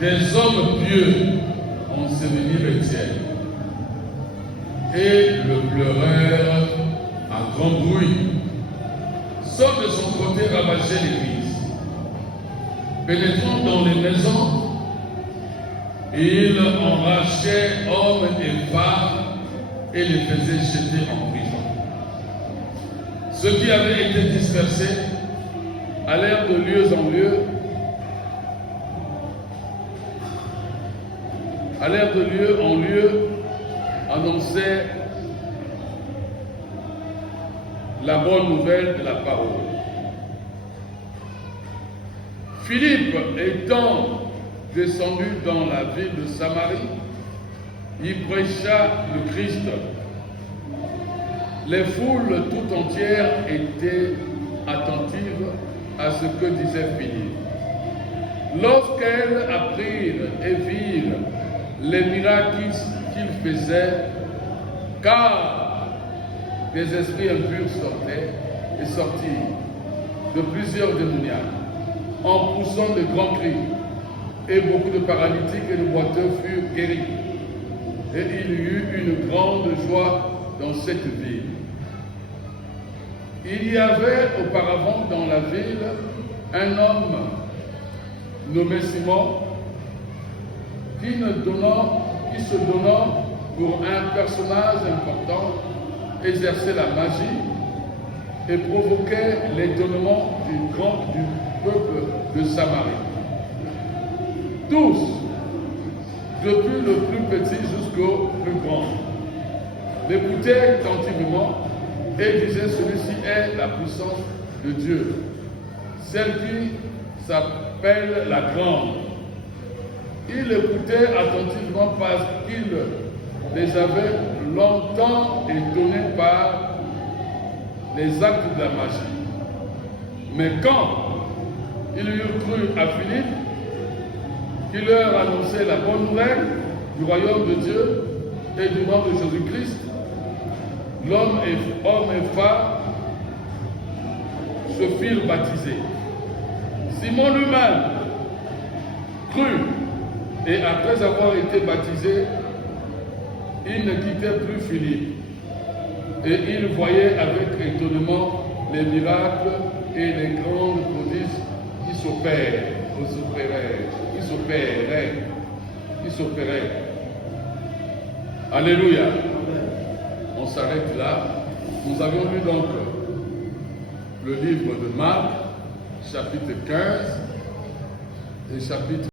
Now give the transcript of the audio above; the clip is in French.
des hommes pieux ensevelir Étienne. Et le pleureur, à grand bruit, sort de son côté ravager l'église. Pénétrant dans les maisons, il enrachait hommes et femmes et les faisait jeter en prison. Ceux qui avaient été dispersés allèrent de lieu en lieu, annoncer la bonne nouvelle de la parole. Philippe étant descendu dans la ville de Samarie, il prêcha le Christ. Les foules tout entières étaient attentives à ce que disait Philippe. Lorsqu'elles apprirent et virent les miracles qu'il faisait, car des esprits impurs sortirent de plusieurs démoniaques, en poussant de grands cris, et beaucoup de paralytiques et de boiteux furent guéris. Et il y eut une grande joie dans cette ville. Il y avait auparavant dans la ville un homme nommé Simon, qui se donnant pour un personnage important, exerçait la magie et provoquait l'étonnement du peuple de Samarie. Tous, depuis le plus petit jusqu'au plus grand, l'écoutaient attentivement et disaient: celui-ci est la puissance de Dieu, celle qui s'appelle la grande. Il écoutait attentivement parce qu'il les avait longtemps étonnés par les actes de la magie. Mais quand il eut cru à Philippe, qui leur annonçait la bonne nouvelle du royaume de Dieu et du nom de Jésus-Christ, hommes et femmes se firent baptiser. Simon lui-même crut, et après avoir été baptisé, il ne quittait plus Philippe. Et il voyait avec étonnement les miracles et les grandes prodiges qui s'opéraient. Alléluia. On s'arrête là. Nous avions lu donc le livre de Marc, chapitre 15 et chapitre